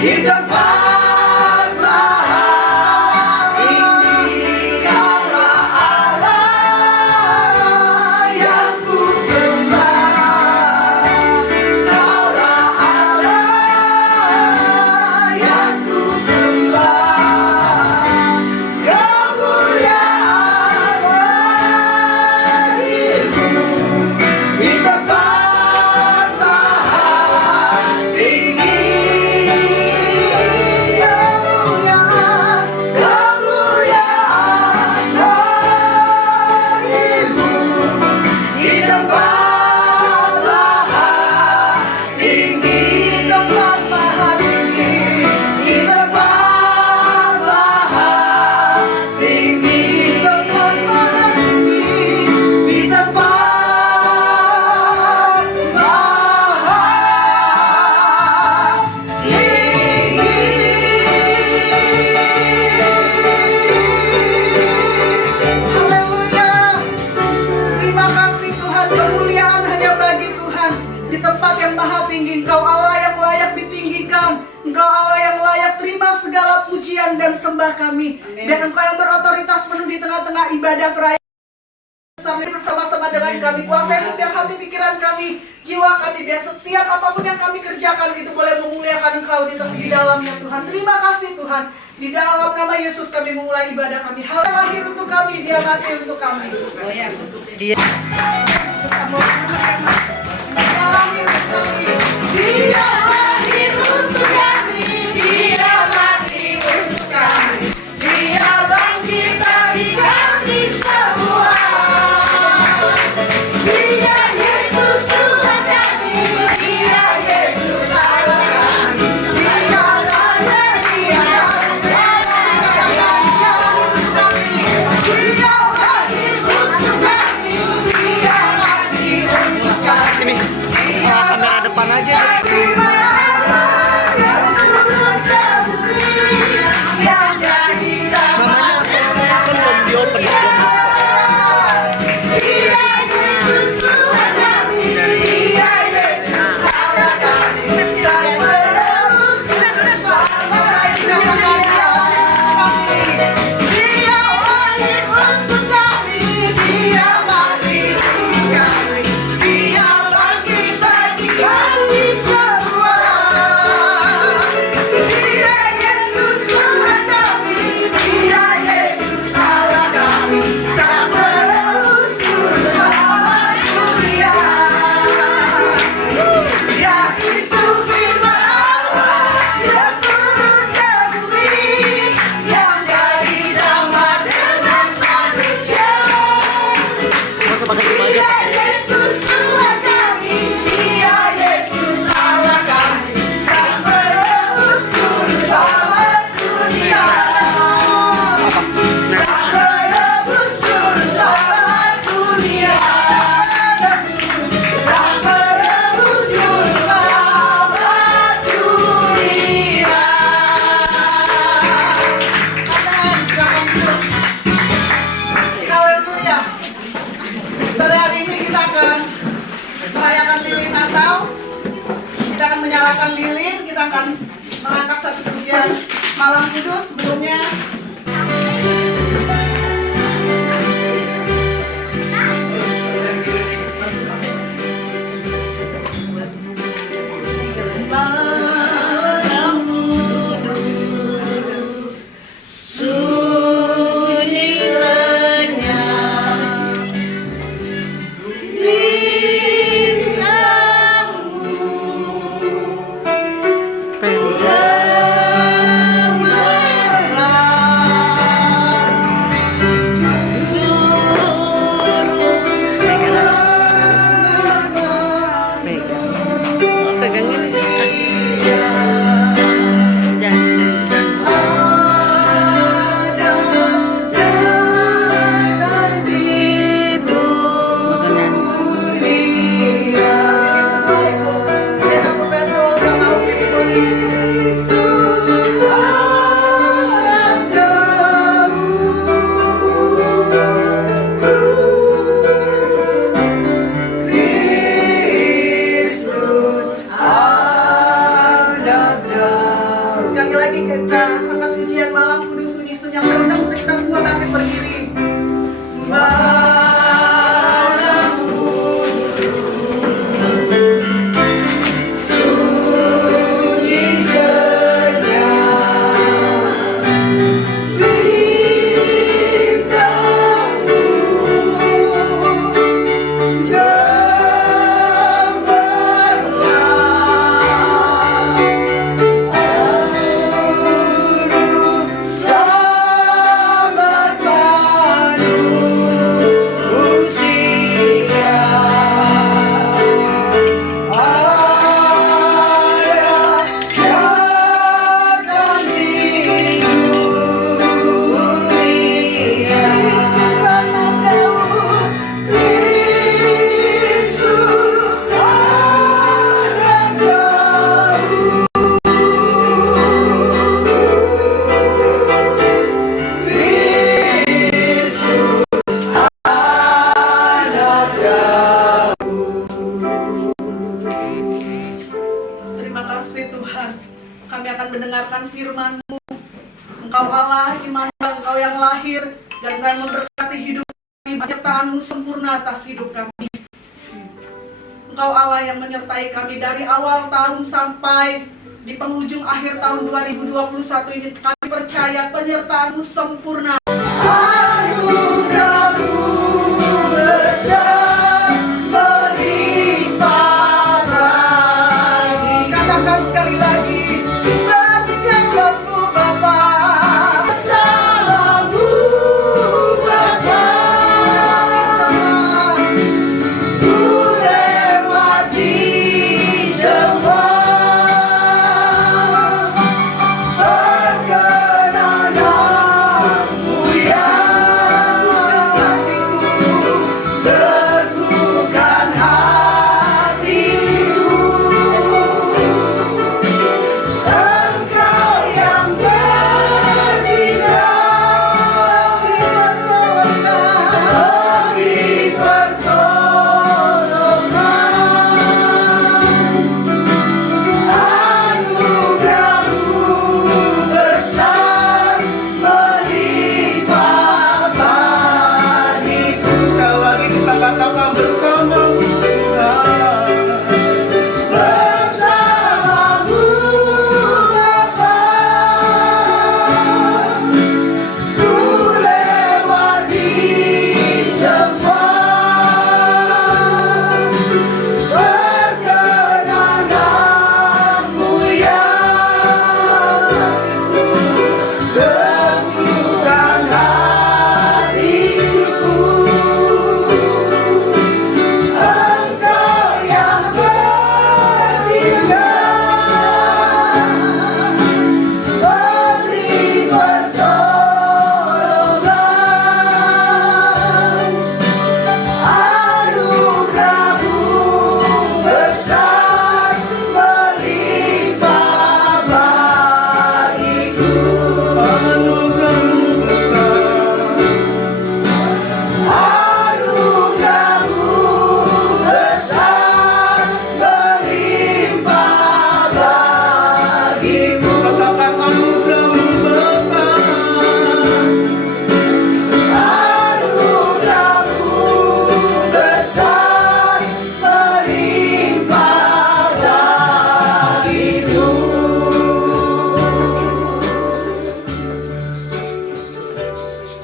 di tempat mahal ini. Kaulah Allah yang ku sembah, Kaulah Allah yang ku sembah. Kemuliaan bagimu di tempat mahal tinggi. Kemuliaan bagimu di tempat mahal tinggi, tempat mahal tinggi, di tempat mahal tinggi, tempat mahal tinggi, di tempat mahal tinggi. Haleluya. Terima kasih Tuhan, kemuliaan hanya bagi Tuhan. Di tempat yang maha tinggi, Engkau Allah yang layak ditinggikan, Engkau Allah yang layak terima segala pujian dan sembah kami. Biar Engkau yang berotoritas penuh di tengah-tengah ibadah perayaan bersama-sama dengan kami. Kuasai setiap hati pikiran kami, jiwa kami, biar setiap apapun yang kami kerjakan itu boleh memuliakan Engkau di dalamnya Tuhan. Terima kasih Tuhan. Di dalam nama Yesus kami memulai ibadah kami. Hal yang lahir untuk kami, Dia mati untuk kami. Dia lahir untuk kami. Dia lahir untuk kami. Dia mati untuk kami. Dia bangkit bagi kami semua. Dia Yesus Tuhan kami. Dia Yesus Allah kami. Dia Raja, Dia Sini, kamera depan aja. Menyalakan lilin, kita akan mengangkat satu pujian malam kudus. Sebelumnya malam kudus, sunyi senyap, gemerlap Sekali lagi kita angkat pujian malam kudus sunyi senyap berundang untuk kita semua bangkit berdiri. Engkau Allah yang menyertai kami dari awal tahun sampai di penghujung akhir tahun 2021 ini. Kami percaya penyertaan-Mu sempurna. Anugerah-Mu besar melimpah bagi. Katakan sekali lagi, bersamamu Bapa, bersamamu Bapa.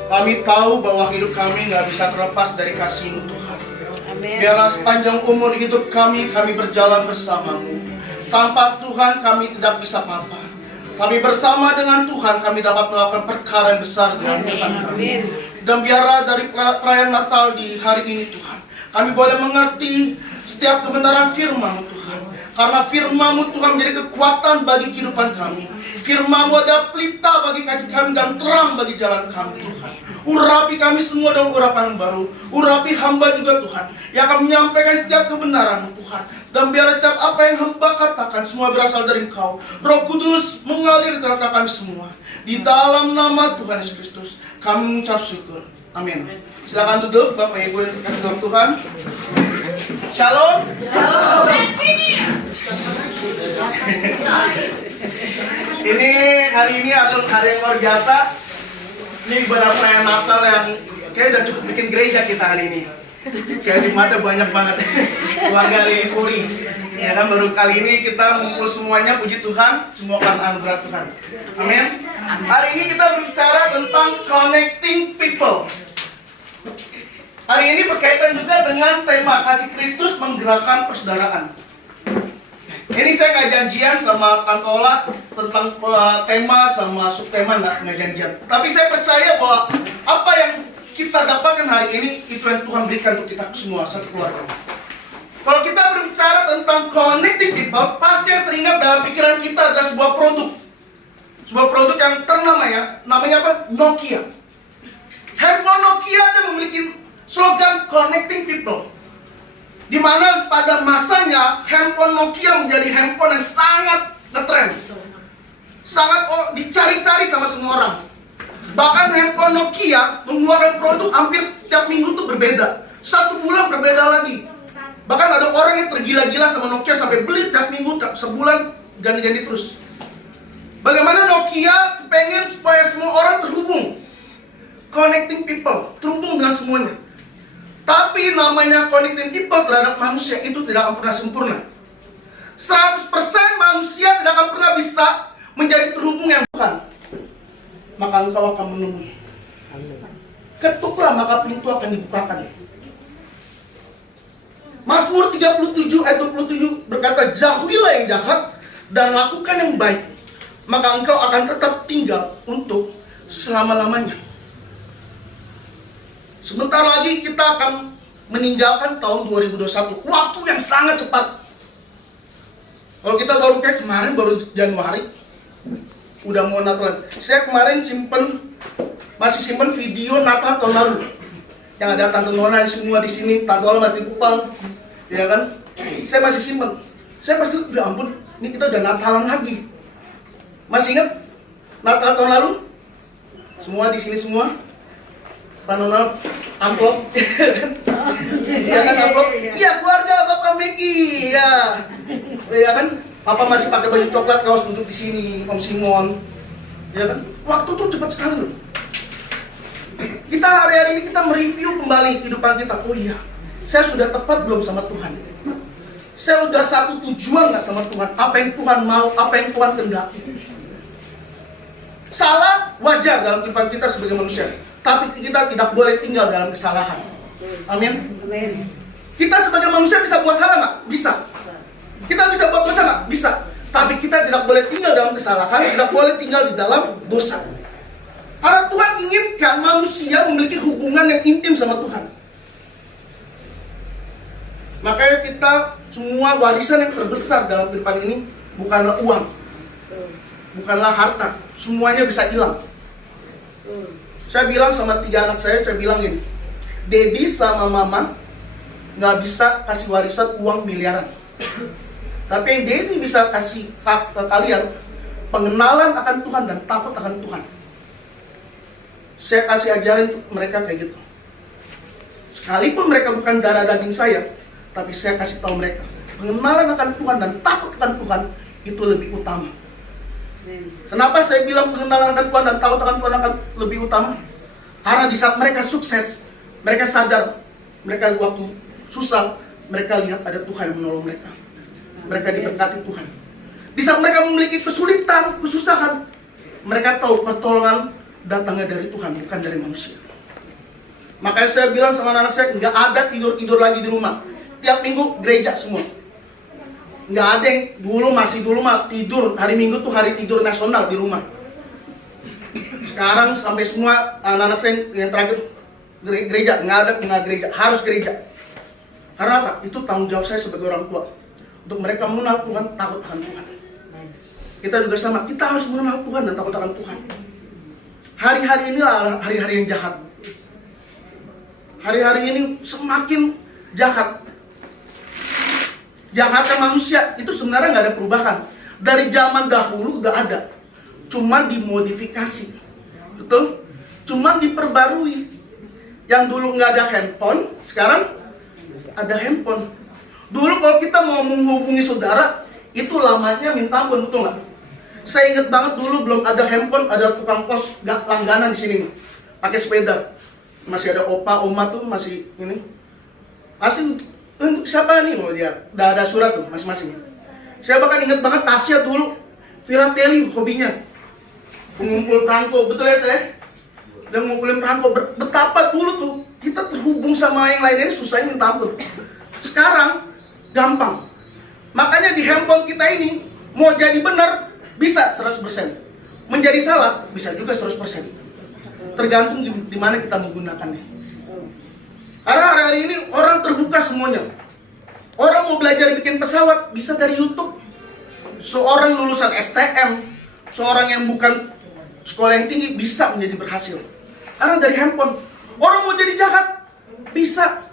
Kami tahu bahwa hidup kami nggak bisa terlepas dari kasih-Mu Tuhan. Biarlah sepanjang umur hidup kami berjalan bersama-Mu. Tanpa Tuhan kami tidak bisa apa-apa. Tapi bersama dengan Tuhan kami dapat melakukan perkara yang besar dengan Tuhan kami. Dan biarlah dari perayaan Natal di hari ini Tuhan, kami boleh mengerti setiap kebenaran firman-Mu Tuhan. Karena firman-Mu Tuhan menjadi kekuatan bagi kehidupan kami. Firman-Mu adalah pelita bagi kaki kami dan terang bagi jalan kami Tuhan. Urapi kami semua dengan urapan yang baru. Urapi hamba juga Tuhan, yang akan menyampaikan setiap kebenaran Tuhan. Dan biar setiap apa yang hamba katakan semua berasal dari Engkau. Roh Kudus mengalir ke tengah kami semua. Di dalam nama Tuhan Yesus Kristus kami mengucap syukur. Amin. Silakan duduk Bapak Ibu yang terkasih dalam Tuhan. Shalom. Shalom. Ini hari ini adalah hari yang luar biasa. Ini ibadah perayaan Natal yang kayak udah cukup bikin gereja kita hari ini. Kayak di mata banyak banget keluarga dari Puri. Ya kan, baru kali ini kita ngumpul semuanya, puji Tuhan, semua kan anugerah Tuhan. Amin. Hari ini kita berbicara tentang connecting people. Hari ini berkaitan juga dengan tema kasih Kristus menggerakkan persaudaraan. Ini saya nggak janjian sama Tante Ola tentang tema sama subtema, nggak janjian. Tapi saya percaya bahwa apa yang kita dapatkan hari ini itu yang Tuhan berikan untuk kita semua satu keluarga. Kalau kita berbicara tentang connecting people, pasti yang teringat dalam pikiran kita adalah sebuah produk. Sebuah produk yang ternama ya, namanya apa? Nokia. Handphone Nokia ada memiliki slogan connecting people. Di mana pada masanya handphone Nokia menjadi handphone yang sangat ngetren, sangat dicari-cari sama semua orang. Bahkan handphone Nokia mengeluarkan produk hampir setiap minggu tuh berbeda, satu bulan berbeda lagi. Bahkan ada orang yang tergila-gila sama Nokia sampai beli tiap minggu, sebulan ganti-ganti terus. Bagaimana Nokia pengen supaya semua orang terhubung, connecting people, terhubung dengan semuanya. Tapi namanya connecting people terhadap manusia itu tidak akan pernah sempurna. 100% manusia tidak akan pernah bisa menjadi terhubung yang Tuhan. Maka engkau akan menemui. Ketuklah maka pintu akan dibukakan. Mazmur 37 ayat 27 berkata, jauhilah yang jahat dan lakukan yang baik, maka engkau akan tetap tinggal untuk selama-lamanya. Sebentar lagi kita akan meninggalkan tahun 2021. Waktu yang sangat cepat. Kalau kita baru kayak kemarin, baru Januari, udah mau Natal. Saya kemarin masih simpen video Natal tahun lalu. Yang ada Tante Nona semua di sini, Tante Ola masih di Kupang, ya kan? Saya masih simpen. Saya pasti, ya ampun, ini kita udah Natalan lagi. Masih ingat Natal tahun lalu? Semua di sini semua. Tanonan amplop, iya kan amplop, iya keluarga Bapak Meki, ya kan, Papa masih pakai baju coklat kaos duduk di sini, Om Simon, ya kan, waktu tuh cepat sekali loh. Kita hari-hari ini kita mereview kembali kehidupan kita. Oh iya, saya sudah tepat belum sama Tuhan? Saya udah satu tujuan nggak sama Tuhan? Apa yang Tuhan mau, apa yang Tuhan kehendaki? Salah wajar dalam kehidupan kita sebagai manusia. Tapi kita tidak boleh tinggal dalam kesalahan. Amin. Kita sebagai manusia bisa buat salah nggak? Bisa. Kita bisa buat dosa nggak? Bisa. Tapi kita tidak boleh tinggal dalam kesalahan, tidak boleh tinggal di dalam dosa. Karena Tuhan inginkan manusia memiliki hubungan yang intim sama Tuhan. Makanya kita semua warisan yang terbesar dalam kehidupan ini bukanlah uang, bukanlah harta. Semuanya bisa hilang. Saya bilang sama 3 anak saya bilang gini, Dedi sama Mama nggak bisa kasih warisan uang miliaran. Tapi yang Dedi bisa kasih ke kalian, pengenalan akan Tuhan dan takut akan Tuhan. Saya kasih ajarin mereka kayak gitu. Sekalipun mereka bukan darah daging saya, tapi saya kasih tahu mereka, pengenalan akan Tuhan dan takut akan Tuhan itu lebih utama. Kenapa saya bilang pengenalan akan Tuhan dan takut akan Tuhan akan lebih utama? Karena di saat mereka sukses, mereka sadar, mereka waktu susah, mereka lihat ada Tuhan yang menolong mereka. Mereka diberkati Tuhan. Di saat mereka memiliki kesulitan, kesusahan, mereka tahu pertolongan datangnya dari Tuhan, bukan dari manusia. Makanya saya bilang sama anak saya, nggak ada tidur-tidur lagi di rumah. Tiap minggu gereja semua. Nggak ada yang dulu mah tidur, hari Minggu tuh hari tidur nasional di rumah. Sekarang sampai semua anak-anak saya yang terakhir gereja, nggak gereja, harus gereja. Karena apa? Itu tanggung jawab saya sebagai orang tua. Untuk mereka mengenal Tuhan, takut akan Tuhan. Kita juga sama, kita harus mengenal Tuhan dan takut akan Tuhan. Hari-hari inilah hari-hari yang jahat. Hari-hari ini semakin jahat. Jahatnya manusia itu sebenarnya nggak ada perubahan. Dari zaman dahulu udah ada, cuman dimodifikasi, betul? Cuman diperbarui. Yang dulu nggak ada handphone, sekarang ada handphone. Dulu kalau kita mau menghubungi saudara, itu lamanya minta ampun, betul nggak? Saya ingat banget dulu belum ada handphone, ada tukang pos langganan di sini nih. Pakai sepeda. Masih ada opa, oma tuh masih ini. Pasti untuk siapa nih mau dia? Udah ada surat tuh masing-masing. Saya bahkan ingat banget Tasya dulu filateli hobinya. Pengumpul perangko, betul ya saya? Dan ngumpulin perangko, betapa dulu tuh kita terhubung sama yang lain ini susah minta ampun. Sekarang gampang. Makanya di handphone kita ini mau jadi benar bisa 100%. Menjadi salah bisa juga 100%. Tergantung di mana kita menggunakannya. Karena hari-hari ini orang terbuka semuanya. Orang mau belajar bikin pesawat bisa dari YouTube. Seorang lulusan STM, seorang yang bukan sekolah yang tinggi bisa menjadi berhasil. Karena dari handphone. Orang mau jadi jahat bisa.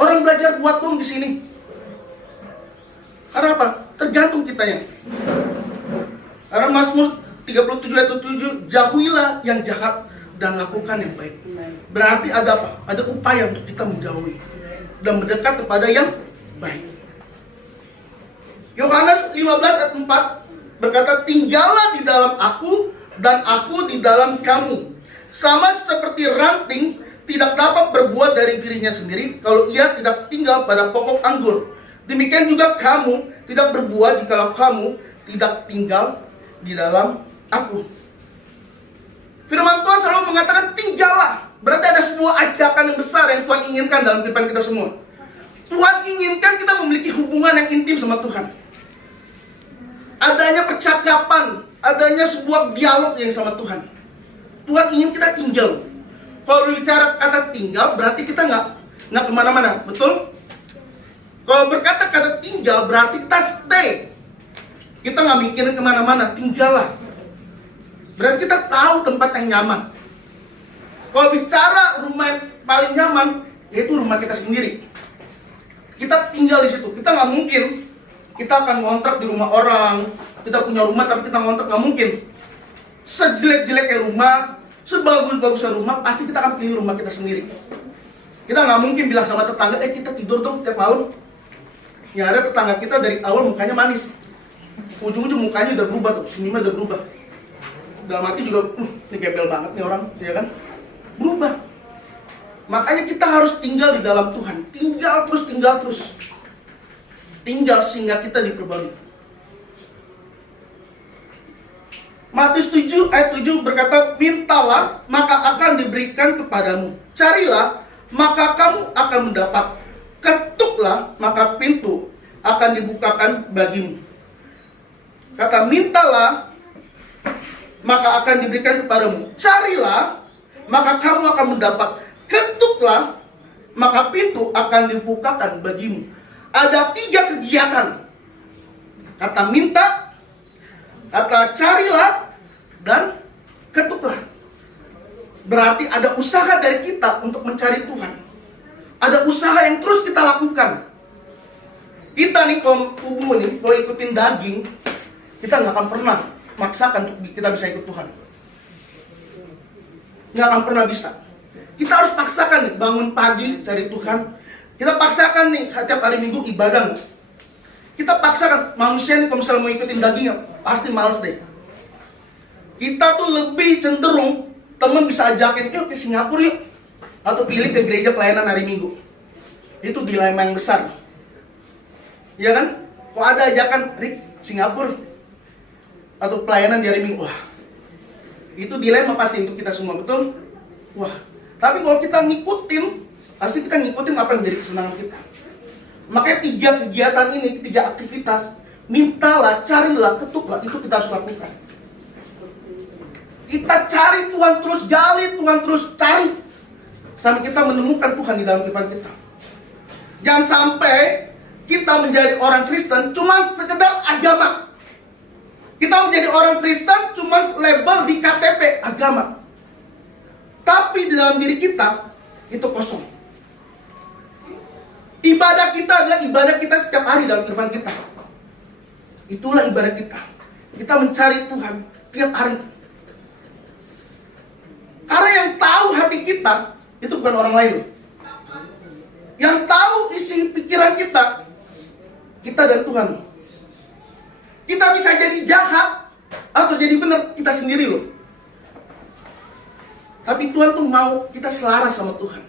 Orang belajar buat bom di sini. Karena apa? Tergantung kitanya. Karena Mazmur 37 ayat 7, jauhilah yang jahat dan lakukan yang baik. Berarti ada apa? Ada upaya untuk kita menjauhi dan mendekat kepada yang baik. Yohanes 15 ayat 4 berkata, tinggallah di dalam aku dan aku di dalam kamu. Sama seperti ranting tidak dapat berbuah dari dirinya sendiri kalau ia tidak tinggal pada pokok anggur. Demikian juga kamu tidak berbuah jikalau kamu tidak tinggal di dalam aku. Firman Tuhan selalu mengatakan tinggallah. Berarti ada sebuah ajakan yang besar yang Tuhan inginkan dalam kehidupan kita semua. Tuhan inginkan kita memiliki hubungan yang intim sama Tuhan. Adanya percakapan, adanya sebuah dialog yang sama Tuhan. Tuhan ingin kita tinggal. Kalau bicara kata tinggal berarti kita nggak kemana-mana, betul? Kalau berkata kata tinggal berarti kita stay. Kita nggak mikirin kemana-mana, tinggallah. Berarti kita tahu tempat yang nyaman. Kalau bicara rumah yang paling nyaman, yaitu rumah kita sendiri. Kita tinggal di situ. Kita nggak mungkin kita akan ngontrak di rumah orang. Kita punya rumah tapi kita ngontrak, nggak mungkin. Sejelek-jeleknya rumah, sebagus-bagusnya rumah, pasti kita akan pilih rumah kita sendiri. Kita nggak mungkin bilang sama tetangga, kita tidur dong tiap malam. Yang ada tetangga kita dari awal mukanya manis, ujung-ujung mukanya udah berubah tuh, senyumnya udah berubah. Dalam hati juga, ini gembel banget nih orang, ya kan? Berubah. Makanya kita harus tinggal di dalam Tuhan. Tinggal terus. Tinggal sehingga kita diperbarui. Matius 7 ayat 7 berkata, mintalah maka akan diberikan kepadamu. Carilah maka kamu akan mendapat. Ketuklah maka pintu akan dibukakan bagimu. Kata mintalah maka akan diberikan kepadamu. Carilah maka kamu akan mendapat. Ketuklah maka pintu akan dibukakan bagimu. Ada 3 kegiatan. Kata minta, kata carilah, dan ketuklah. Berarti ada usaha dari kita untuk mencari Tuhan. Ada usaha yang terus kita lakukan. Kita nih kalau tubuh nih, kalau ikutin daging, kita nggak akan pernah maksakan untuk kita bisa ikut Tuhan. Nggak akan pernah bisa. Kita harus paksakan nih, bangun pagi cari Tuhan. Kita paksakan nih, setiap hari Minggu ibadah. Kita paksakan, manusia nih kalau misalnya mau ikutin dagingnya, pasti males deh. Kita tuh lebih cenderung, teman bisa ajakin, yuk ke Singapura yuk. Atau pilih ke gereja pelayanan hari Minggu. Itu dilema yang besar. Ya kan? Kok ada ajakan, Rick, Singapura atau pelayanan di hari Minggu. Wah, itu dilema pasti untuk kita semua, betul? Wah, tapi kalau kita ngikutin, pasti kita ngikutin apa yang menjadi kesenangan kita. Makanya 3 kegiatan ini, 3 aktivitas, mintalah, carilah, ketuklah, itu kita harus lakukan. Kita cari Tuhan terus, gali Tuhan terus, cari sampai kita menemukan Tuhan di dalam kehidupan kita. Jangan sampai kita menjadi orang Kristen cuma sekedar agama. Kita menjadi orang Kristen cuma label di KTP agama. Tapi di dalam diri kita itu kosong. Ibadah kita adalah ibadah kita setiap hari dalam kehidupan kita. Itulah ibadah kita. Kita mencari Tuhan tiap hari. Karena yang tahu hati kita itu bukan orang lain. Yang tahu isi pikiran kita dan Tuhan. Kita bisa jadi jahat, atau jadi benar kita sendiri loh. Tapi Tuhan tuh mau kita selaras sama Tuhan.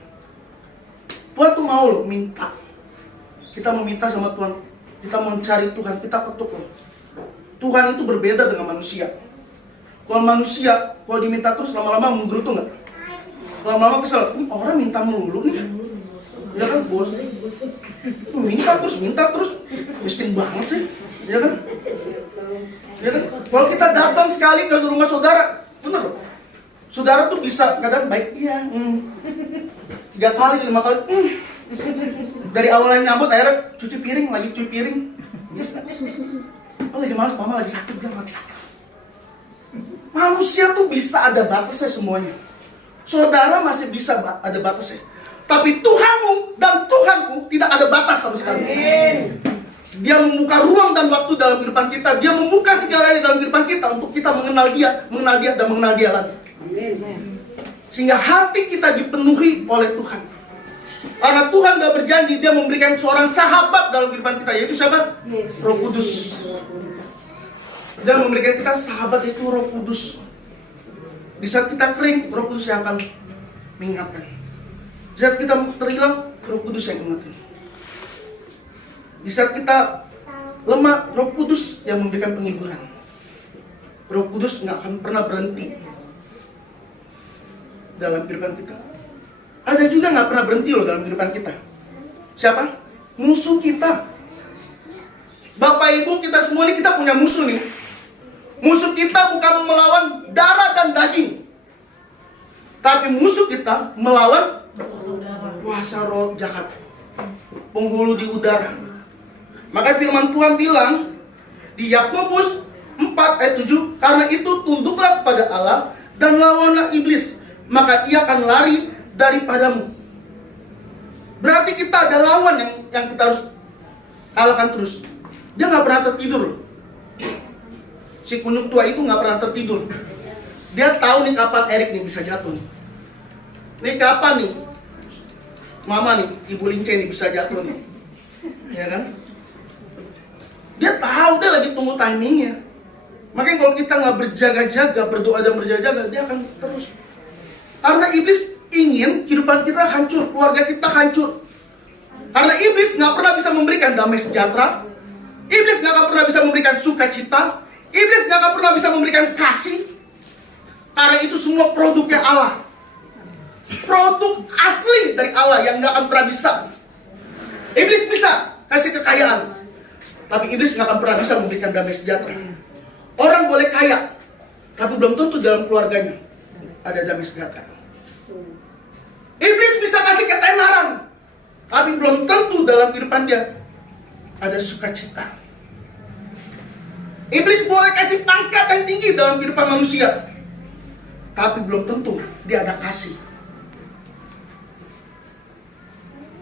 Tuhan tuh mau loh minta. Kita meminta sama Tuhan, kita mencari Tuhan, kita ketuk loh. Tuhan itu berbeda dengan manusia. Kalau manusia, kalau diminta terus lama-lama menggerutu nggak? Lama-lama kesel, ini orang minta melulu nih. Ya kan bos? Minta terus, miskin banget sih. Ya kan? Ya kan? Kalau kita datang sekali ke rumah saudara, bener loh. Saudara tuh bisa kadang baik, iya. 3 kali, 5 kali. Dari awalnya nyambut, akhirnya cuci piring, lagi cuci piring. Yes, oh lagi malas, mama lagi sakit, dia lagi sakit. Manusia tuh bisa ada batasnya semuanya. Saudara masih bisa ada batasnya. Tapi Tuhanmu dan Tuhanku tidak ada batas sama sekali. Dia membuka ruang dan waktu dalam kehidupan kita. Dia membuka segalanya dalam kehidupan kita untuk kita mengenal dia, dan mengenal dia lagi. Sehingga hati kita dipenuhi oleh Tuhan. Karena Tuhan sudah berjanji, dia memberikan seorang sahabat dalam kehidupan kita, yaitu siapa? Roh Kudus. Dia memberikan kita sahabat, itu Roh Kudus. Di saat kita kering, Roh Kudus yang akan mengingatkan. Di saat kita terhilang, Roh Kudus yang mengingatkan. Di saat kita lemah, Roh Kudus yang memberikan penghiburan. Roh Kudus nggak akan pernah berhenti dalam kehidupan kita. Ada juga nggak pernah berhenti loh dalam kehidupan kita. Siapa? Musuh kita. Bapak Ibu, kita semua ini kita punya musuh nih. Musuh kita bukan melawan darah dan daging, tapi musuh kita melawan kuasa roh jahat, penghulu di udara. Maka firman Tuhan bilang di Yakobus 4 ayat 7, karena itu tunduklah kepada Allah dan lawanlah iblis, maka ia akan lari daripadamu. Berarti kita ada lawan yang kita harus kalahkan terus. Dia nggak pernah tertidur. Si kunyuk tua itu nggak pernah tertidur. Dia tahu nih kapan Erik nih bisa jatuh. Nih kapan nih Mama nih, Ibu Lince nih bisa jatuh nih. Ya kan? Dia tahu, dia lagi tunggu timingnya. Makanya kalau kita nggak berjaga-jaga, berdoa dan berjaga-jaga, dia akan terus. Karena iblis ingin kehidupan kita hancur, keluarga kita hancur. Karena iblis nggak pernah bisa memberikan damai sejahtera. Iblis nggak akan pernah bisa memberikan sukacita. Iblis nggak akan pernah bisa memberikan kasih. Karena itu semua produknya Allah. Produk asli dari Allah yang nggak akan pernah bisa. Iblis bisa kasih kekayaan, tapi iblis nggak akan pernah bisa memberikan damai sejahtera. Orang boleh kaya, tapi belum tentu dalam keluarganya ada damai sejahtera. Iblis bisa kasih ketenaran, tapi belum tentu dalam kehidupan dia ada sukacita. Iblis boleh kasih pangkat yang tinggi dalam kehidupan manusia, tapi belum tentu dia ada kasih.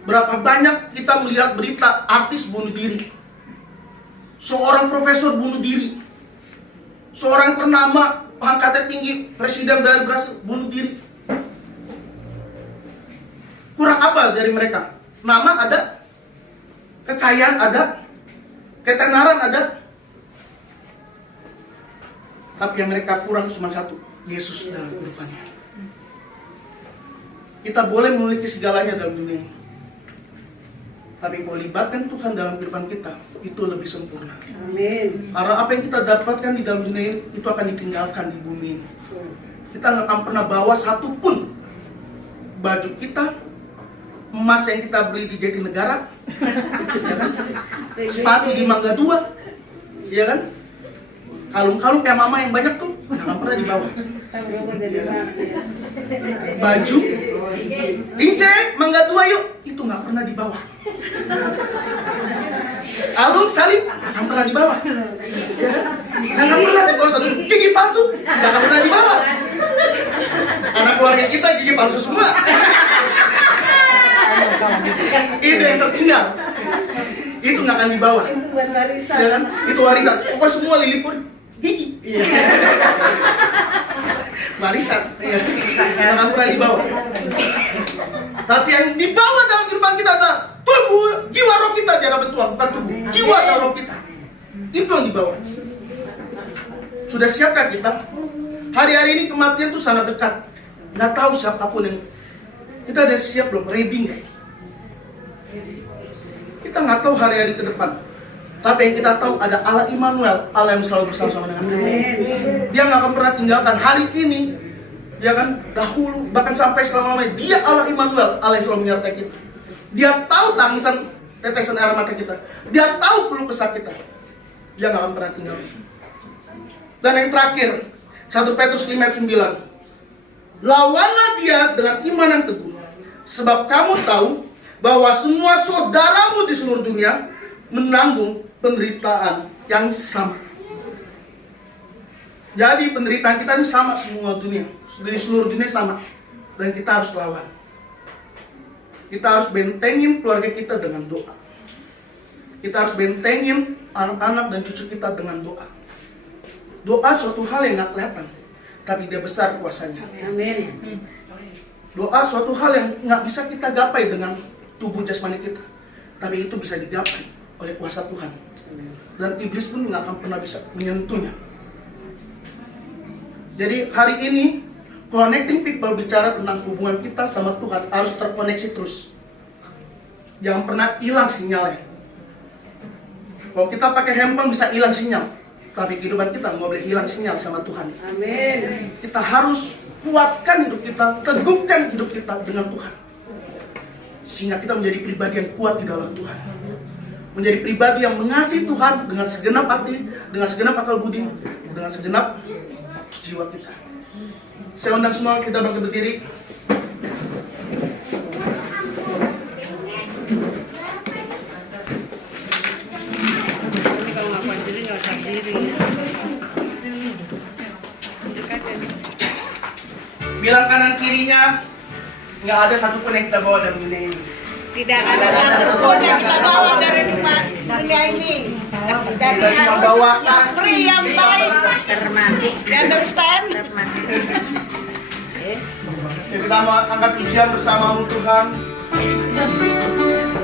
Berapa banyak kita melihat berita artis bunuh diri, seorang profesor bunuh diri, seorang ternama pangkatnya tinggi, presiden dari Brasil bunuh diri. Kurang apa dari mereka? Nama ada, kekayaan ada, ketenaran ada, tapi yang mereka kurang cuma satu, Yesus dalam kehidupannya. Kita boleh memiliki segalanya dalam dunia ini, tapi kalau libatkan Tuhan dalam kehidupan kita, itu lebih sempurna. Amin. Karena apa yang kita dapatkan di dalam dunia ini, itu akan ditinggalkan di bumi ini. Kita nggak akan pernah bawa satu pun baju kita, emas yang kita beli di Jatinegara, ya kan? Sepatu di Mangga 2, ya kan? Kalung-kalung kayak mama yang banyak tuh, nggak akan pernah dibawa. Ya kan? Baju, Lince, Mangga 2 yuk, itu nggak pernah dibawa. Kalung, salib, nggak akan pernah dibawa. Ya kan? Nggak akan pernah dibawa. Satu gigi palsu, nggak akan pernah dibawa. Karena keluarga kita gigi palsu semua. Itu yang tertinggal. Itu nggak akan dibawa. Itu buat warisan. Ya kan? Itu warisan. Pokoknya semua lilipur gigi. Iya. Warisan. Iya. Nggak akan pernah dibawa. Tapi yang dibawa dalam kehidupan kita adalah tubuh, jiwa roh kita di hadapan Tuhan, bukan tubuh, jiwa dan roh kita. Itu yang dibawa. Sudah siapkah kita? Hari-hari ini kematian itu sangat dekat. Nggak tahu siapapun yang kita ada siap belum? Ready nggak? Kita nggak tahu hari-hari ke depan. Tapi yang kita tahu ada Allah Immanuel, Allah yang selalu bersama-sama dengan kita. Dia nggak akan pernah tinggalkan hari ini. Dia kan dahulu, bahkan sampai selama-lamanya. Dia Allah Immanuel, Allah yang selalu menyertai kita. Dia tahu tangisan tetesan air mata kita. Dia tahu keluh kesah kita. Dia nggak akan pernah tinggalkan. Dan yang terakhir, 1 Petrus 5 ayat 9. Lawanlah dia dengan iman yang teguh, sebab kamu tahu bahwa semua saudaramu di seluruh dunia menanggung penderitaan yang sama. Jadi penderitaan kita ini sama semua dunia, di seluruh dunia sama. Dan kita harus lawan. Kita harus bentengin keluarga kita dengan doa. Kita harus bentengin anak-anak dan cucu kita dengan doa. Doa suatu hal yang gak kelihatan, tapi dia besar kuasanya. Amin. Doa suatu hal yang gak bisa kita gapai dengan tubuh jasmani kita, tapi itu bisa digapai oleh kuasa Tuhan. Dan iblis pun gak akan pernah bisa menyentuhnya. Jadi hari ini Connecting People bicara tentang hubungan kita sama Tuhan harus terkoneksi terus. Jangan pernah hilang sinyalnya. Kalau kita pakai handphone bisa hilang sinyal, tapi kehidupan kita nggak boleh hilang sinyal sama Tuhan. Amin. Kita harus kuatkan hidup kita, teguhkan hidup kita dengan Tuhan, sehingga kita menjadi pribadi yang kuat di dalam Tuhan, menjadi pribadi yang mengasihi Tuhan dengan segenap hati, dengan segenap akal budi, dengan segenap jiwa kita. Saya undang semua kita bangkit berdiri. Ini kalau nggak kuat diri nggak usah diri. Bilang kanan kirinya, nggak ada satupun yang kita bawa dari dunia ini. Tidak ada satupun yang kita bawa dari dunia ini. Dari Kita cuma harus bawa yang kasih. free, yang baik. Termasuk. You understand? Jadi kita mau angkat pujian bersamamu Tuhan. Bersamamu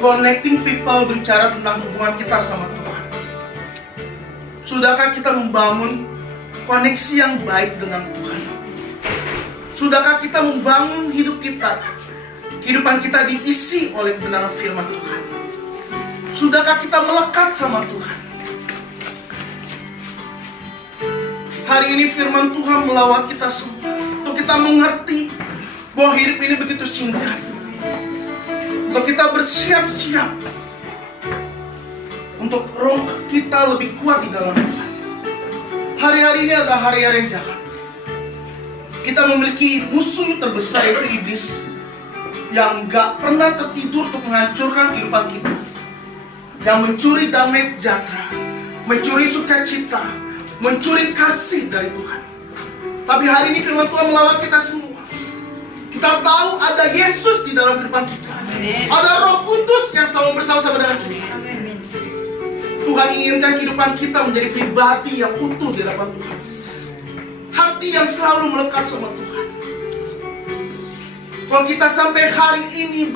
Connecting people bicara tentang hubungan kita sama Tuhan. Sudahkah kita membangun koneksi yang baik dengan Tuhan? Sudahkah kita membangun hidup kita, kehidupan kita diisi oleh kebenaran firman Tuhan? Sudahkah kita melekat sama Tuhan? Hari ini firman Tuhan melawat kita semua untuk kita mengerti bahwa hidup ini begitu singkat. Untuk kita bersiap-siap untuk roh kita lebih kuat di dalam Tuhan. Hari-hari ini adalah hari-hari yang jahat. Kita memiliki musuh terbesar, yaitu iblis, yang gak pernah tertidur untuk menghancurkan kehidupan kita, yang mencuri damai sejahtera, mencuri sukacita, mencuri kasih dari Tuhan. Tapi hari ini firman Tuhan melawat kita semua. Kita tahu ada Yesus di dalam kehidupan kita. Ada Roh Kudus yang selalu bersama-sama dengan kita. Tuhan inginkan kehidupan kita menjadi pribadi yang utuh di hadapan Tuhan. Hati yang selalu melekat sama Tuhan. Kalau kita sampai hari ini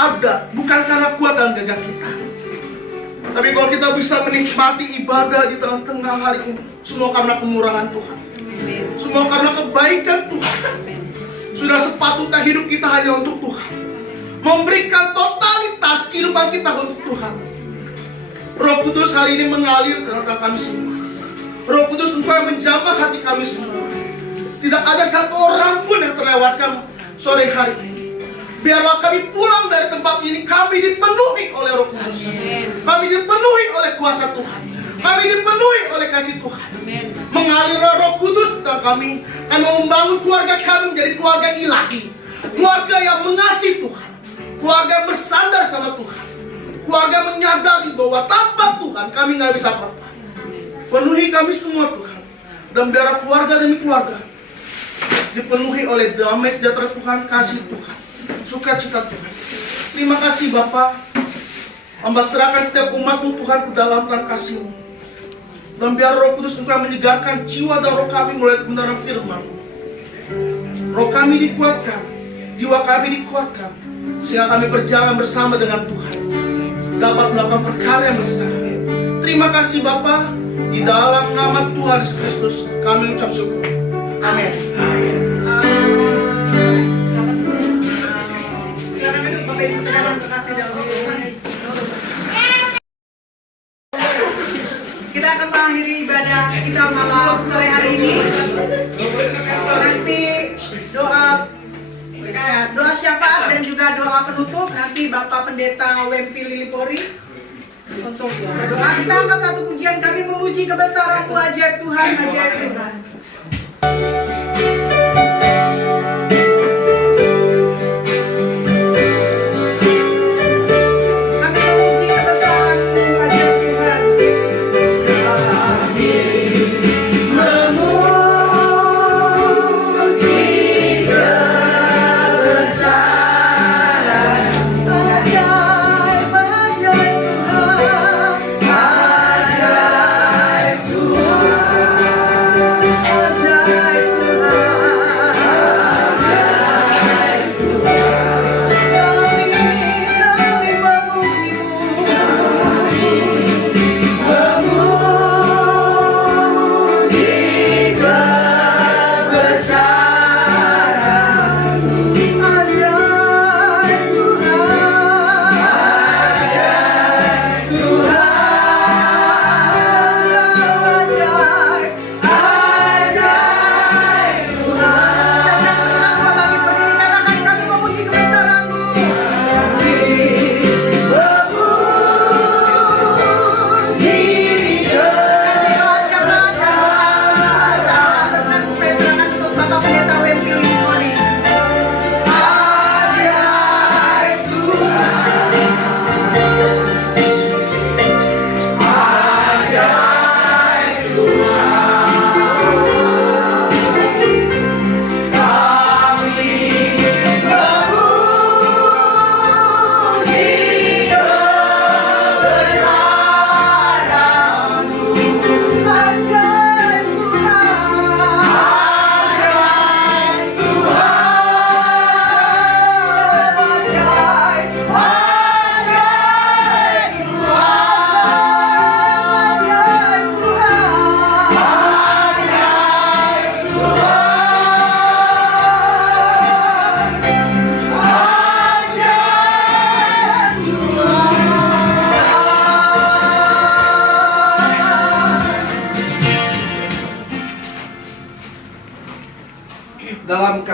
ada, bukan karena kuat dan gagah kita, tapi kalau kita bisa menikmati ibadah di tengah-tengah hari ini, semua karena kemurahan Tuhan. Semua karena kebaikan Tuhan. Sudah sepatutnya hidup kita hanya untuk Tuhan, memberikan totalitas kehidupan kita untuk Tuhan. Roh Kudus hari ini mengalir ke dalam kami semua. Roh Kudus Engkau yang menjamah hati kami semua. Tidak ada satu orang pun yang terlewatkan sore hari ini. Biarlah kami pulang dari tempat ini, kami dipenuhi oleh Roh Kudus. Kami dipenuhi oleh kuasa Tuhan. Kami dipenuhi oleh kasih Tuhan. Mengalir Roh Kudus tentang kami, kami membangun keluarga kami menjadi keluarga ilahi. Keluarga yang mengasihi Tuhan. Keluarga yang bersandar sama Tuhan. Keluarga menyadari bahwa tanpa Tuhan kami nggak bisa apa-apa. Penuhi kami semua Tuhan. Dan biar keluarga demi keluarga dipenuhi oleh damai sejahtera Tuhan, kasih Tuhan, sukacita Tuhan. Terima kasih Bapa. Hamba serahkan setiap umat-Mu Tuhan ke dalam tangan kasih-Mu. Dan biar Roh Kudus Engkau menyegarkan jiwa dan roh kami mulai kebenaran firman. Roh kami dikuatkan, jiwa kami dikuatkan, sehingga kami berjalan bersama dengan Tuhan, dapat melakukan perkara yang besar. Terima kasih Bapa. Di dalam nama Tuhan Yesus Kristus kami ucap syukur. Amin. Silakan duduk Bapak Ibu saudara, terima kasih dahulu. Kita akan mengakhiri ibadah kita malam sore hari ini. Nanti doa syafaat dan juga doa penutup nanti Bapak Pendeta Wempi Lilipori untuk berdoa. Kita angkat satu pujian kami memuji kebesaran-Mu ajaib Tuhan, ajaib Tuhan. Kami memuji kebesaran-Mu ajaib Tuhan. Kami memuji kebesaran ajaib Tuhan, ajaib Tuhan, ajaib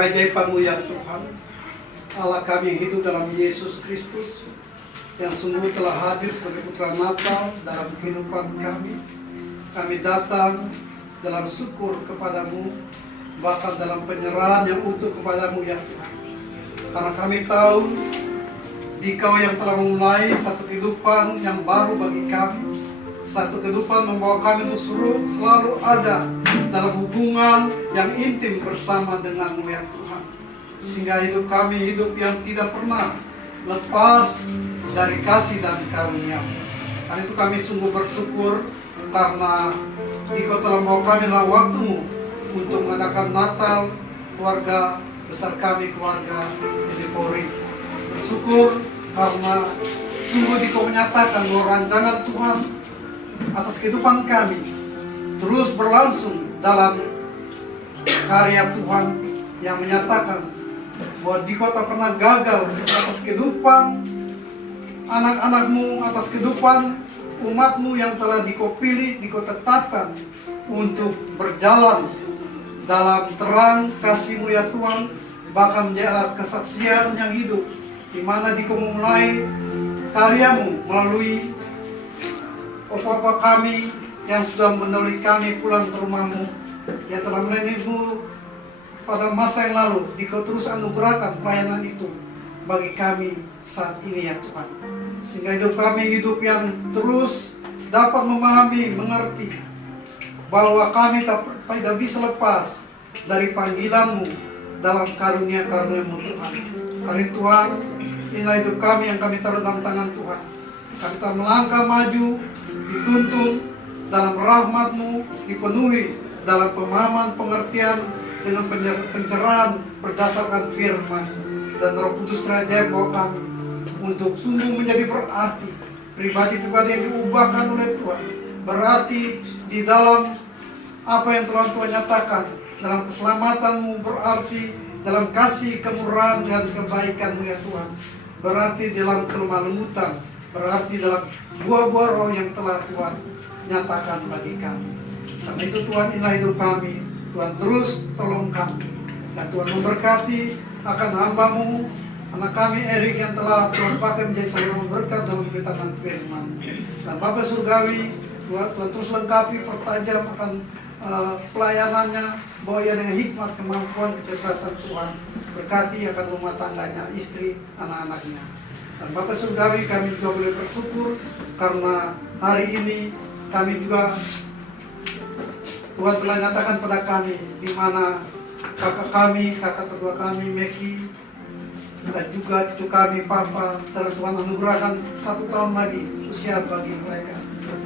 keajaiban-Mu ya Tuhan. Allah kami yang hidup dalam Yesus Kristus, yang sungguh telah hadir sebagai putra Natal dalam kehidupan kami. Kami datang dalam syukur kepadamu, bahkan dalam penyerahan yang utuh kepadamu ya Tuhan. Karena kami tahu Dikau yang telah memulai satu kehidupan yang baru bagi kami, satu kehidupan membawa kami untuk selalu ada dalam hubungan yang intim bersama denganmu ya Tuhan. Sehingga hidup kami hidup yang tidak pernah lepas dari kasih dan karunia-Mu. Karena itu kami sungguh bersyukur karena Dikau telah membawa kami dalam waktu-Mu untuk mengadakan Natal keluarga besar kami, keluarga Polri. Bersyukur karena sungguh Dikau menyatakan bahwa rancangan Tuhan atas kehidupan kami terus berlangsung dalam karya Tuhan yang menyatakan bahwa Dikau tak pernah gagal atas kehidupan anak-anak-Mu, atas kehidupan umat-Mu yang telah Dikau pilih, Dikau tetapkan untuk berjalan dalam terang kasih-Mu ya Tuhan, bahkan menjadi alat kesaksian yang hidup, di mana Dikau memulai karya-Mu melalui Bapa kami yang sudah mendahului kami pulang ke rumah-Mu, yang telah melayani-Mu pada masa yang lalu. Dikau terus anugerahkan pelayanan itu bagi kami saat ini ya Tuhan, sehingga hidup kami hidup yang terus dapat memahami, mengerti bahwa kami tidak bisa lepas dari panggilan-Mu dalam karunia-karunia-Mu Tuhan. Karena Tuhan, inilah hidup kami yang kami taruh dalam tangan Tuhan. Kami telah melangkah maju, dituntun dalam rahmat-Mu, dipenuhi dalam pemahaman, pengertian dengan pencerahan berdasarkan firman. Dan Roh Kudus terajai bawa kami untuk sungguh menjadi berarti, pribadi-pribadi yang diubahkan oleh Tuhan. Berarti di dalam apa yang Tuhan nyatakan, dalam keselamatan-Mu, berarti dalam kasih, kemurahan, dan kebaikan-Mu ya Tuhan. Berarti dalam kelemah lembutan, berarti dalam buah-buah roh yang telah Tuhan nyatakan bagi kami. Karena itu Tuhan, inilah hidup kami. Tuhan terus tolong kami, dan Tuhan memberkati akan hamba-Mu, anak kami Erik yang telah Tuhan pakai menjadi saluran berkat dalam memberitakan firman. Dan Bapa Surgawi, Tuhan terus lengkapi, pertajam akan pelayanannya, bahwa ia dengan hikmat, kemampuan, kecerdasan Tuhan. Berkati akan rumah tangganya, istri, anak-anaknya. Dan Bapak Surgawi, kami juga boleh bersyukur karena hari ini kami juga Tuhan telah nyatakan pada kami, di mana kakak tertua kami Meki, dan juga cucu kami Papa telah Tuhan anugerahkan 1 tahun lagi usia bagi mereka.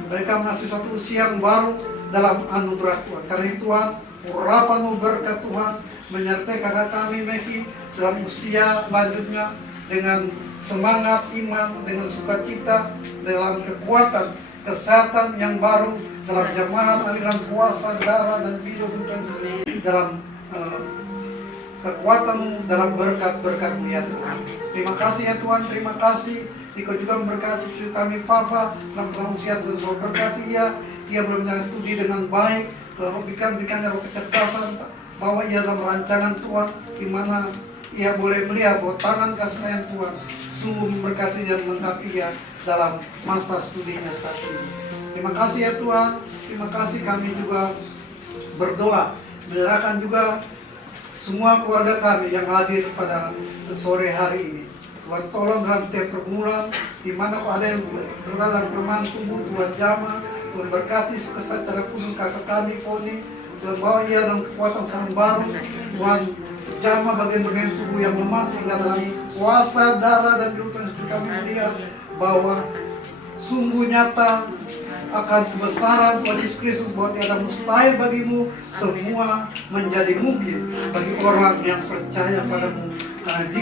Mereka masih satu usia yang baru dalam anugerah Tuhan. Karena Tuhan, urapan-Mu, berkat Tuhan menyertai kakak kami Meki dalam usia lanjutnya dengan semangat iman, dengan sukacita, dalam kekuatan, kesehatan yang baru, dalam jamahan aliran puasa, darah dan biru, dalam kekuatan-Mu, dalam berkat-berkat-Mu ya Tuhan. Terima kasih ya Tuhan, terima kasih. Dikau juga memberkati cucu kami Fafa dalam usia Tuhan selalu berkati ia belum menjalani studi dengan baik. Tuhan berikannya roh kecerdasan, bahwa ia dalam rancangan Tuhan, di mana ia boleh melihat bahwa tangan kasih sayang Tuhan sungguh memberkati dan melengkapi ia dalam masa studinya saat ini. Terima kasih ya Tuhan, terima kasih. Kami juga berdoa, menyerahkan juga semua keluarga kami yang hadir pada sore hari ini. Tuhan tolong dalam setiap pergumulan, di mana ada yang berada dalam kelemahan tubuh, Tuhan jamah. Tuhan berkati secara khusus kakak kami Foni, Tuhan bawa ia dalam kekuatan sang baru. Tuhan jamah bagian-bagian tubuh yang lemah, sehingga dalam kuasa darah dan kehidupan seperti kami melihat bahwa sungguh nyata akan kebesaran Tuhan Yesus Kristus, bahwa tiada mustahil bagimu, semua menjadi mungkin bagi orang yang percaya padamu. Karena